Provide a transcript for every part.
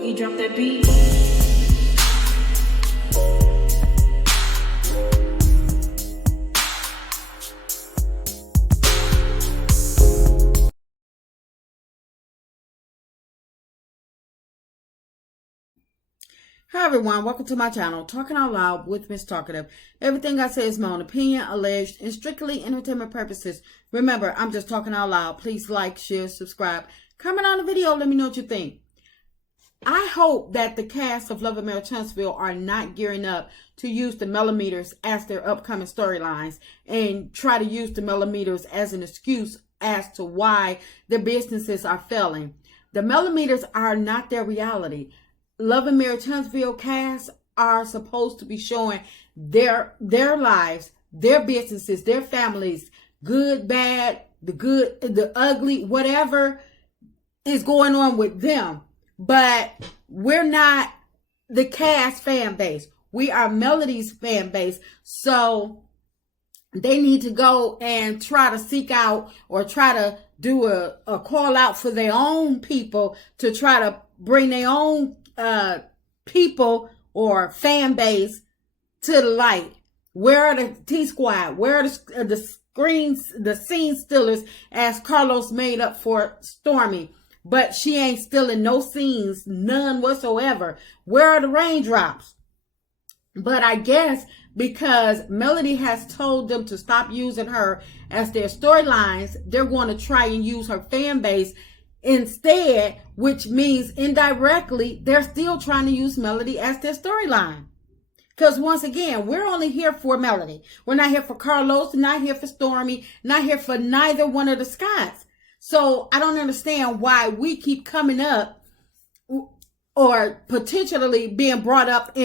Boogie, drop that beat. Hi everyone, welcome to my channel, Talking Out Loud with Miss Talkative. Everything I say is my own opinion, alleged, and strictly entertainment purposes. Remember, I'm just talking out loud. Please like, share, subscribe, comment on the video, let me know what you think. I hope that the cast of Melometers are not gearing up to use the Melometers as their upcoming storylines and try to use the Melometers as an excuse as to why their businesses are failing. The Melometers are not their reality. Love and Marriage Huntsville cast are supposed to be showing their lives, their businesses, their families, good, bad, the good, the ugly, whatever is going on with them. But we're not the cast fan base. We are Melody's fan base. So they need to go and try to seek out or try to do a call out for their own people to try to bring their own people or fan base to the light. Where are the T-Squad? Where are the scene stealers as Carlos made up for Stormy? But she ain't stealing no scenes, none whatsoever. Where are the raindrops? But I guess because Melody has told them to stop using her as their storylines, they're going to try and use her fan base instead, which means indirectly they're still trying to use Melody as their storyline. Because once again, we're only here for Melody. We're not here for Carlos, not here for Stormy, not here for neither one of the Scotts. So I don't understand why we keep coming up or potentially being brought up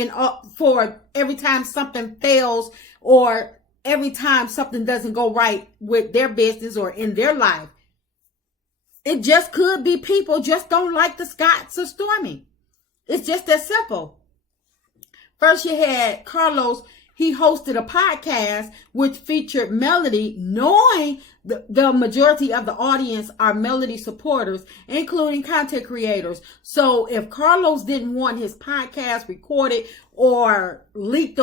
for every time something fails or every time something doesn't go right with their business or in their life. It just could be people just don't like the Scotts or Stormy. It's just that simple. First you had Carlos. He hosted a podcast which featured Melody, knowing the majority of the audience are Melody supporters, including content creators. So if Carlos didn't want his podcast recorded or leaked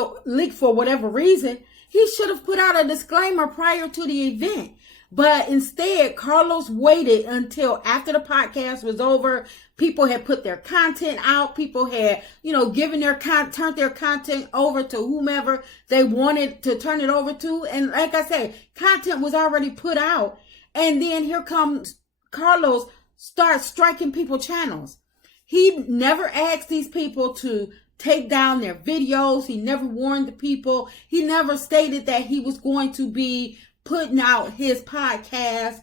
for whatever reason, he should have put out a disclaimer prior to the event. But instead, Carlos waited until after the podcast was over. People had put their content out. People had, given turned their content over to whomever they wanted to turn it over to. And like I said, content was already put out. And then here comes Carlos, starts striking people channels. He never asked these people to take down their videos. He never warned the people. He never stated that he was going to be putting out his podcast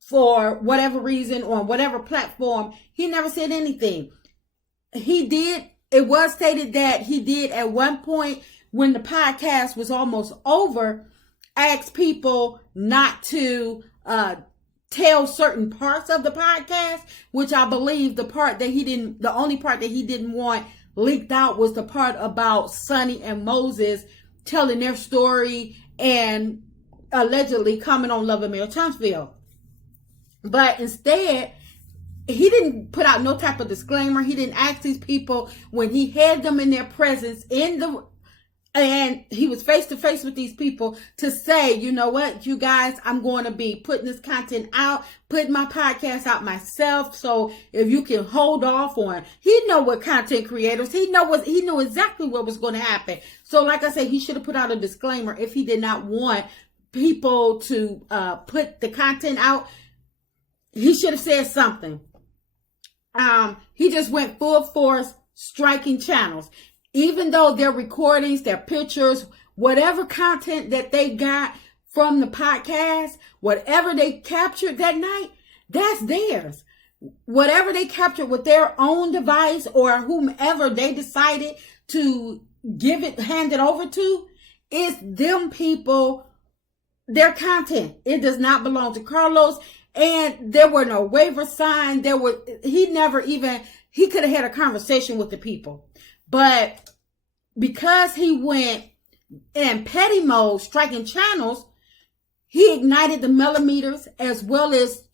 for whatever reason on whatever platform. He never said anything. It was stated that he did at one point when the podcast was almost over, ask people not to tell certain parts of the podcast, which I believe the only part that he didn't want leaked out was the part about Sonny and Moses telling their story and allegedly coming on Love and Marriage Huntsville. But instead, he didn't put out no type of disclaimer. He didn't ask these people when he had them in their presence and he was face to face with these people to say, you know what, you guys, I'm going to be putting this content out, putting my podcast out myself. So if you can hold off on, he know what content creators, he knew exactly what was going to happen. So like I said, he should have put out a disclaimer if he did not want people to put the content out. He should have said something. He just went full force striking channels. Even though their recordings, their pictures, whatever content that they got from the podcast, whatever they captured that night, that's theirs. Whatever they captured with their own device or whomever they decided to hand it over to, is them people, their content. It does not belong to Carlos. And there were no waiver signed. He could have had a conversation with the people. But because he went in petty mode, striking channels, he ignited the Melometers as well as,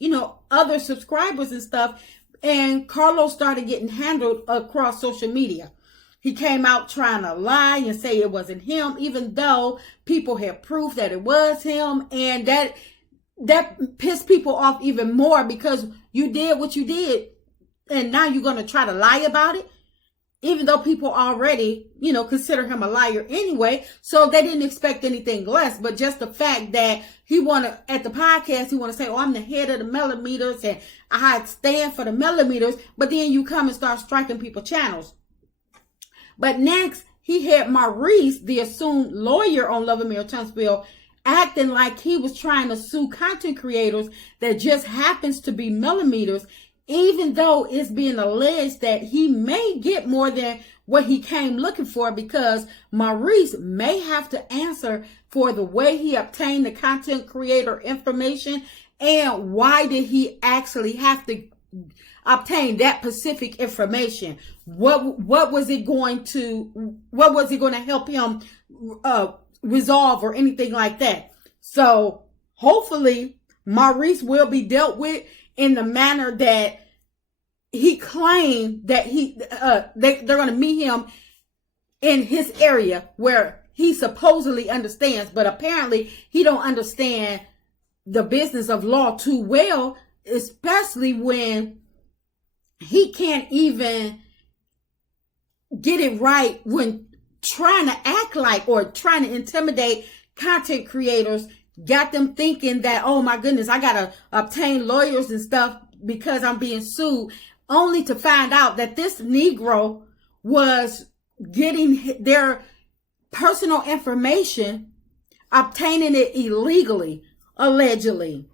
other subscribers and stuff. And Carlos started getting handled across social media. He came out trying to lie and say it wasn't him, even though people had proof that it was him. And that pissed people off even more, because you did what you did and now you're going to try to lie about it, even though people already, consider him a liar anyway. So they didn't expect anything less. But just the fact that at the podcast, he want to say, oh, I'm the head of the Melometers and I stand for the Melometers. But then you come and start striking people's channels. But next, he had Maurice, the assumed lawyer on Lamh Tunstall, acting like he was trying to sue content creators that just happens to be Melometers, even though it's being alleged that he may get more than what he came looking for, because Maurice may have to answer for the way he obtained the content creator information and why did he actually have to obtain that specific information. What was it going to help him resolve or anything like that? So hopefully Maurice will be dealt with in the manner that he claimed that they're going to meet him in his area where he supposedly understands, but apparently he don't understand the business of law too well, especially when he can't even get it right when trying to act like or trying to intimidate content creators, got them thinking that, oh my goodness, I got to obtain lawyers and stuff because I'm being sued, only to find out that this Negro was getting their personal information, obtaining it illegally, allegedly.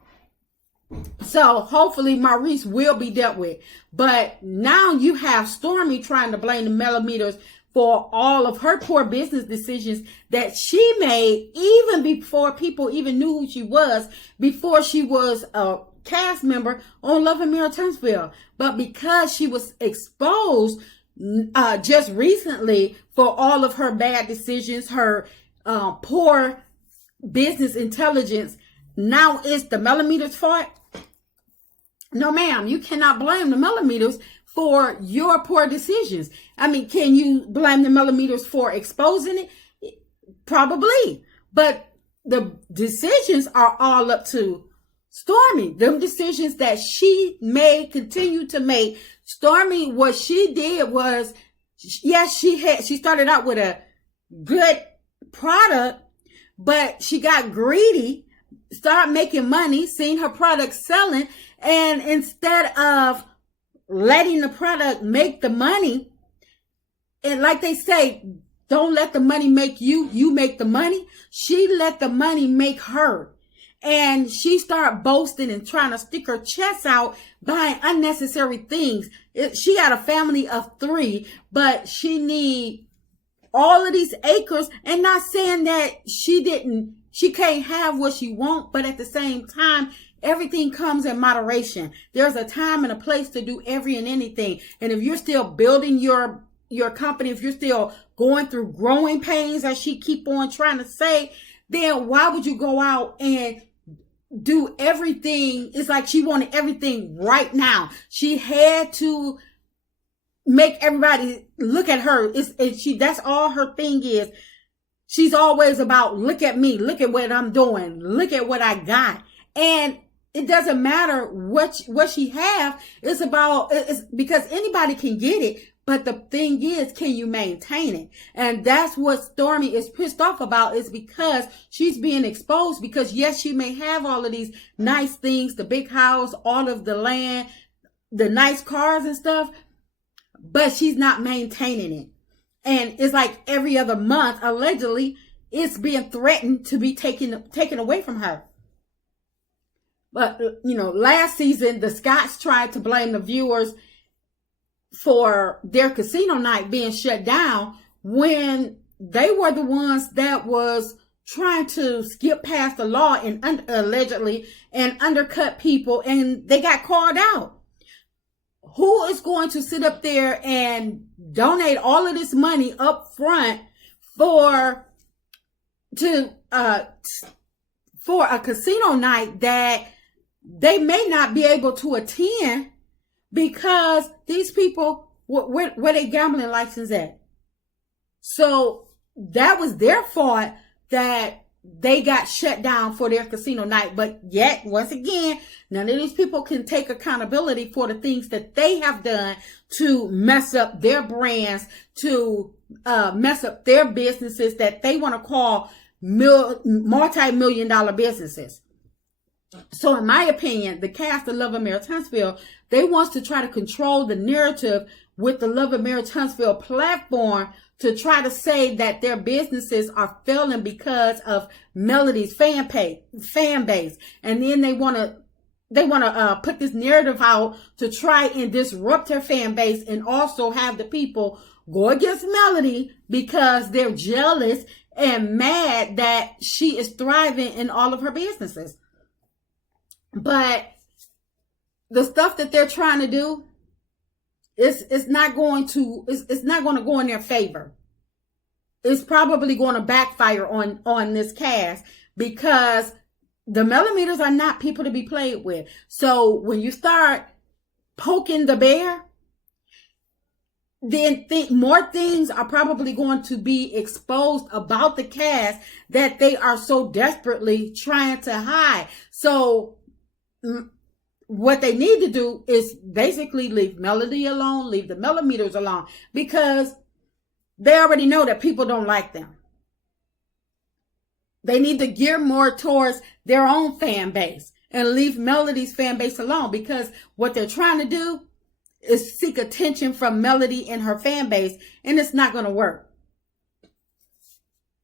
So hopefully Maurice will be dealt with. But now you have Stormy trying to blame the Melometers for all of her poor business decisions that she made even before people even knew who she was, before she was a cast member on Lamh Tunstall. But because she was exposed just recently for all of her bad decisions, her poor business intelligence, now it's the Melometers' fault. No, ma'am, you cannot blame the Melometers for your poor decisions. I mean, can you blame the Melometers for exposing it? Probably. But the decisions are all up to Stormy. Them decisions that she may continue to make. Stormy, what she did was, yes, she started out with a good product, but she got greedy, started making money, seeing her product selling, and instead of letting the product make the money, and like they say, don't let the money make you, you make the money. She let the money make her. And she started boasting and trying to stick her chest out, buying unnecessary things. She got a family of 3, but she need all of these acres, and not saying that she can't have what she want, but at the same time, everything comes in moderation. There's a time and a place to do every and anything. And if you're still building your company, if you're still going through growing pains, as she keep on trying to say, then why would you go out and do everything? It's like she wanted everything right now. She had to make everybody look at her. That's all her thing is. She's always about, look at me, look at what I'm doing, look at what I got. And it doesn't matter what she have. It's because anybody can get it. But the thing is, can you maintain it? And that's what Stormy is pissed off about, is because she's being exposed. Because yes, she may have all of these nice things, the big house, all of the land, the nice cars and stuff, but she's not maintaining it. And it's like every other month, allegedly, it's being threatened to be taken away from her. But, last season, the Scotts tried to blame the viewers for their casino night being shut down when they were the ones that was trying to skip past the law and allegedly and undercut people, and they got called out. Who is going to sit up there and donate all of this money up front for a casino night that they may not be able to attend, because these people, where they gambling license at? So that was their fault that they got shut down for their casino night. But yet, once again, none of these people can take accountability for the things that they have done to mess up their brands, to mess up their businesses that they want to call multi-million-dollar businesses. So in my opinion, the cast of Love and Marriage Huntsville, they want to try to control the narrative with the Love and Marriage Huntsville platform to try to say that their businesses are failing because of Melody's fan base. And then they want to put this narrative out to try and disrupt her fan base, and also have the people go against Melody because they're jealous and mad that she is thriving in all of her businesses. But the stuff that they're trying to do, it's not going to go in their favor. It's probably going to backfire on this cast, because the Melometers are not people to be played with. So when you start poking the bear, then more things are probably going to be exposed about the cast that they are so desperately trying to hide. So what they need to do is basically leave Melody alone, leave the Melometers alone, because they already know that people don't like them. They need to gear more towards their own fan base and leave Melody's fan base alone, because what they're trying to do is seek attention from Melody and her fan base, and it's not going to work.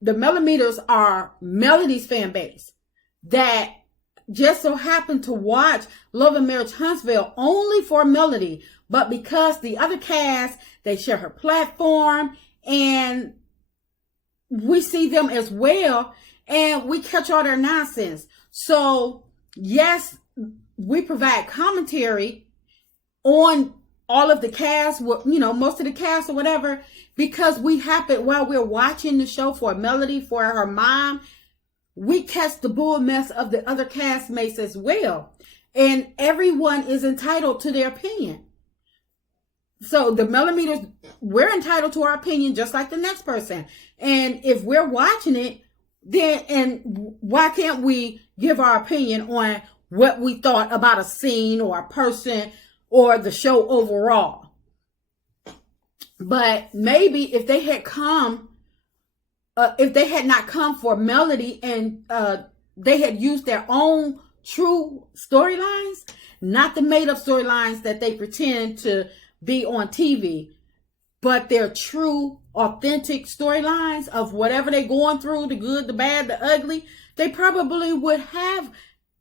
The Melometers are Melody's fan base that just so happened to watch Love and Marriage Huntsville only for Melody, but because the other cast, they share her platform, and we see them as well, and we catch all their nonsense. So yes, we provide commentary on all of the cast, most of the cast or whatever, because we happen, while we're watching the show for Melody, for her mom, we catch the bull mess of the other castmates as well. And everyone is entitled to their opinion. So the Melometers, we're entitled to our opinion just like the next person. And if we're watching it, then why can't we give our opinion on what we thought about a scene or a person or the show overall? But maybe if they had not come for Melody, and they had used their own true storylines, not the made-up storylines that they pretend to be on TV, but their true, authentic storylines of whatever they're going through, the good, the bad, the ugly, they probably would have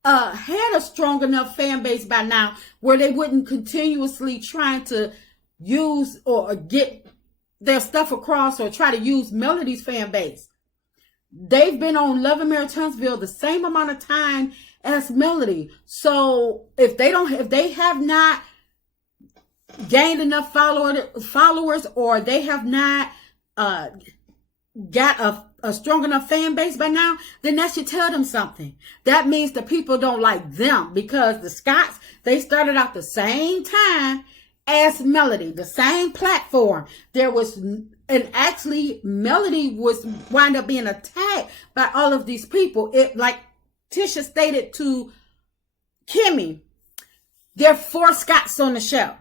had a strong enough fan base by now where they wouldn't continuously trying to use or get their stuff across or try to use Melody's fan base. They've been on Love and Marriage Huntsville the same amount of time as Melody. So if they have not gained enough followers, or they have not got a strong enough fan base by now, then that should tell them something. That means the people don't like them, because the Scotts, they started out the same time as Melody, the same platform. And actually Melody was wind up being attacked by all of these people. It, like Tisha stated to Kimmy, there are 4 Scotts on the show.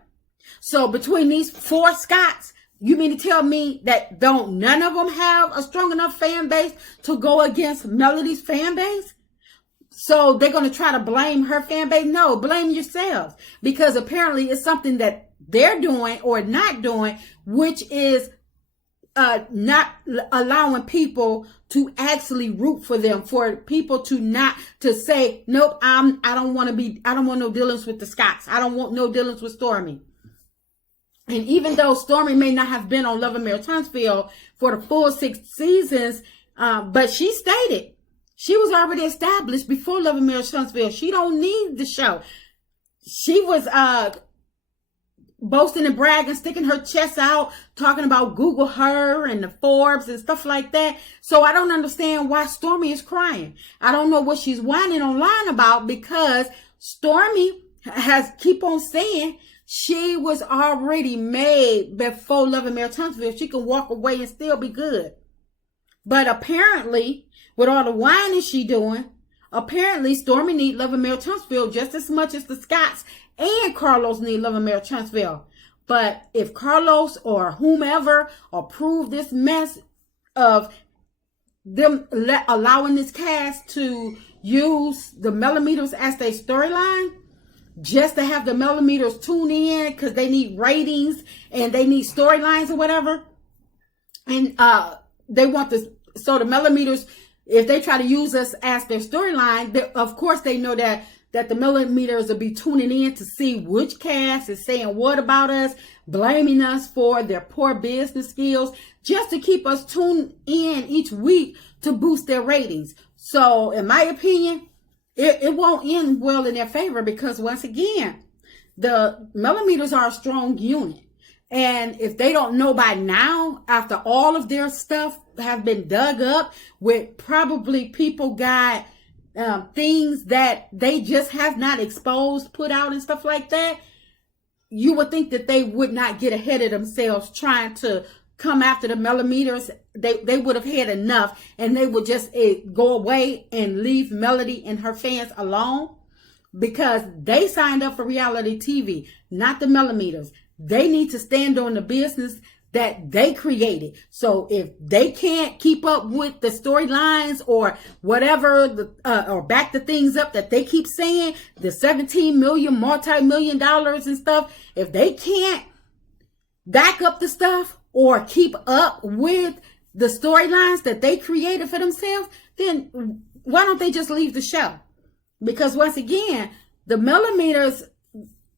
So between these 4 Scotts, you mean to tell me that none of them have a strong enough fan base to go against Melody's fan base? So they're going to try to blame her fan base? No, blame yourselves, because apparently it's something that they're doing or not doing, which is not allowing people to actually root for them, for people to say, nope, I don't want no dealings with the Scotts. I don't want no dealings with Stormy. And even though Stormy may not have been on Love and Marriage Huntsville for the full 6 seasons, but she stated she was already established before Love and Marriage Huntsville. She don't need the show. She was boasting and bragging, sticking her chest out, talking about Google her and the Forbes and stuff like that. So I don't understand why Stormy is crying. I don't know what she's whining online about, because Stormy keep on saying She was already made before Love and Marriage Huntsville. She can walk away and still be good. But apparently, with all the whining she doing, apparently Stormy need Love and Marriage Huntsville just as much as the Scotts and Carlos need Love and Marriage Huntsville. But if Carlos or whomever approve this mess of them allowing this cast to use the Melometers as their storyline, just to have the Melometers tune in because they need ratings and they need storylines or whatever, and they want this. So the Melometers, if they try to use us as their storyline, of course they know that the Melometers will be tuning in to see which cast is saying what about us, blaming us for their poor business skills, just to keep us tuned in each week to boost their ratings. So in my opinion, it won't end well in their favor, because once again, the Melometers are a strong unit. And if they don't know by now, after all of their stuff have been dug up with probably people got things that they just have not exposed, put out and stuff like that, you would think that they would not get ahead of themselves trying to come after the Melometers. They would have had enough, and they would just go away and leave Melody and her fans alone, because they signed up for reality TV, not the Melometers. They need to stand on the business that they created. So if they can't keep up with the storylines or whatever, or back the things up that they keep saying, the 17 million, multi-million dollars and stuff, if they can't back up the stuff or keep up with the storylines that they created for themselves, then why don't they just leave the show? Because once again, the Melometers,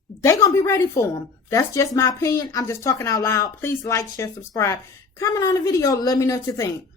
they're going to be ready for them. That's just my opinion. I'm just talking out loud. Please like, share, subscribe. Comment on the video. Let me know what you think.